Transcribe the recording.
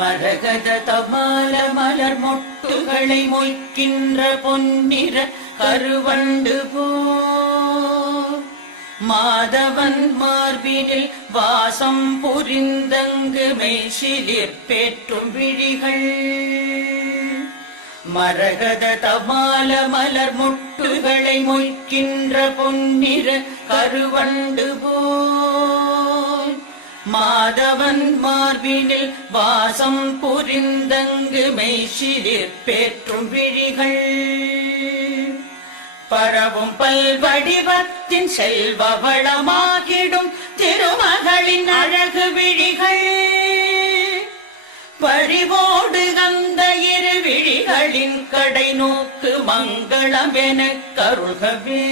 மரகத தபால மலர் மொட்டுகளை மொய்க்கின்ற பொன்னிற கருவண்டு போ மாதவன் மார்பினில் வாசம் புரிந்தங்கு மெய்சிலிற் பேற்றும் விழிகள் மரகத தபால மலர் மொட்டுகளை மொய்க்கின்ற பொன்னிற கருவண்டு போல் மாதவன் மார்பினில் வாசம் புரிந்தங்கு மெய்சிலிற் பேற்றும் விழிகள் பரவும் பல்வடிவத்தின் செல்வ வளமாகிடும் திருமகளின் அழகு விழிகள் பறிவோடு அந்த இரு விழிகளின் கடை நோக்கு மங்களம் எனக் கருள்கவே.